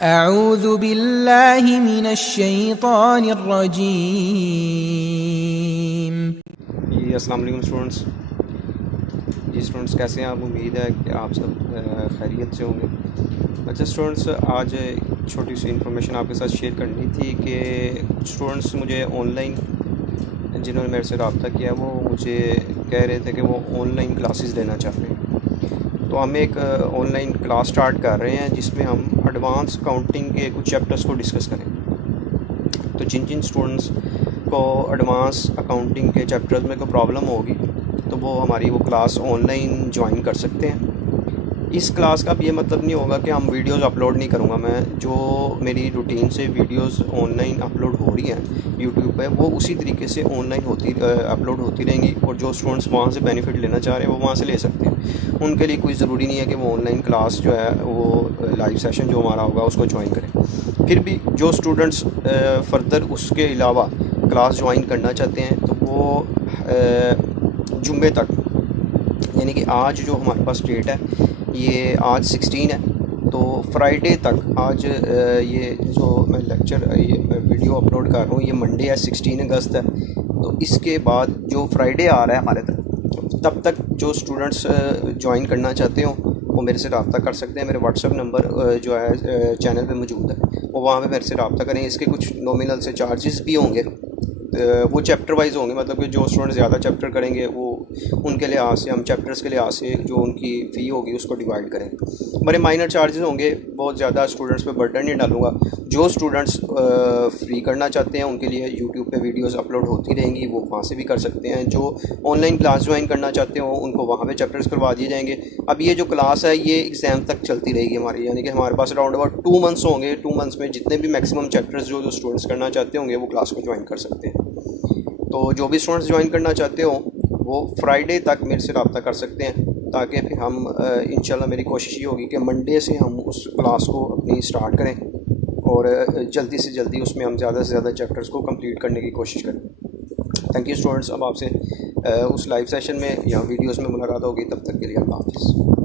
अऊज़ु बिल्लाहि मिनश्शैतानिर्रजीम। जी अस्सलाम वालेकुम स्टूडेंट्स। जी स्टूडेंट्स कैसे हैं आप? उम्मीद है कि आप सब खैरियत से होंगे। अच्छा स्टूडेंट्स, आज एक छोटी सी इन्फॉर्मेशन आपके साथ शेयर करनी थी कि कुछ स्टूडेंट्स मुझे ऑनलाइन जिन्होंने मेरे से रब्ता किया वो मुझे कह रहे थे कि वो ऑनलाइन क्लासेस लेना चाहते हैं। तो हम एक ऑनलाइन क्लास स्टार्ट कर रहे हैं जिसमें हम एडवांस काउंटिंग के कुछ चैप्टर्स को डिस्कस करें। तो जिन जिन स्टूडेंट्स को एडवांस अकाउंटिंग के चैप्टर्स में कोई प्रॉब्लम होगी तो वो हमारी वो क्लास ऑनलाइन ज्वाइन कर सकते हैं। इस क्लास का भी ये मतलब नहीं होगा कि हम वीडियोस अपलोड नहीं करूँगा मैं, जो मेरी रूटीन से वीडियोस ऑनलाइन अपलोड हो रही हैं यूट्यूब पे वो उसी तरीके से ऑनलाइन अपलोड होती रहेंगी, और जो स्टूडेंट्स वहाँ से बेनिफिट लेना चाह रहे हैं वो वहाँ से ले सकते हैं। उनके लिए कोई ज़रूरी नहीं है कि वो ऑनलाइन क्लास जो है वो लाइव सेशन जो हमारा होगा उसको ज्वाइन करें। फिर भी जो स्टूडेंट्स फ़र्दर उसके अलावा क्लास ज्वाइन करना चाहते हैं तो वो जुम्मे तक, यानी कि आज जो हमारे पास डेट है ये आज 16 है, तो फ्राइडे तक आज ये जो मैं ये वीडियो अपलोड कर रहा हूँ ये मंडे है, 16 अगस्त है। तो इसके बाद जो फ्राइडे आ रहा है हमारे तब तक जो स्टूडेंट्स ज्वाइन करना चाहते हो वो मेरे से रब्ता कर सकते हैं। मेरे व्हाट्सअप नंबर जो है चैनल पे मौजूद है, वो वहाँ पे मेरे से रब्ता करें। इसके कुछ नॉमिनल से चार्जेस भी होंगे, वो चैप्टर वाइज होंगे, मतलब कि जो स्टूडेंट ज़्यादा चैप्टर करेंगे वो उनके लिहाज से हम चैप्टर्स के लिहाज से जो उनकी फ़ी होगी उसको डिवाइड करेंगे। बड़े माइनर चार्जेस होंगे, बहुत ज़्यादा स्टूडेंट्स पे बर्डन नहीं डालूंगा। जो स्टूडेंट्स फ्री करना चाहते हैं उनके लिए यूट्यूब पे वीडियोस अपलोड होती रहेंगी, वो वहाँ से भी कर सकते हैं। जो ऑनलाइन क्लास ज्वाइन करना चाहते हो उनको वहाँ पे चैप्टर्स करवा दिए जाएंगे। अब ये जो क्लास है ये एग्ज़ाम तक चलती रहेगी हमारी, यानी कि हमारे पास अराउंड अबाउट 2 मंथ्स होंगे। 2 मंथ्स में जितने भी मैक्सिमम चैप्टर्स जो स्टूडेंट्स करना चाहते होंगे वो क्लास को ज्वाइन कर सकते हैं। तो जो भी स्टूडेंट्स ज्वाइन करना चाहते हो वो फ्राइडे तक मेरे से रब्ता कर सकते हैं, ताकि फिर हम इंशाल्लाह मेरी कोशिश ये होगी कि मंडे से हम उस क्लास को अपनी स्टार्ट करें और जल्दी से जल्दी उसमें हम ज़्यादा से ज़्यादा चैप्टर्स को कंप्लीट करने की कोशिश करें। Thank you students. अब आपसे उस लाइव सेशन में या वीडियोस में मुलाकात होगी, तब तक के लिए अल्लाह हाफ़िज़।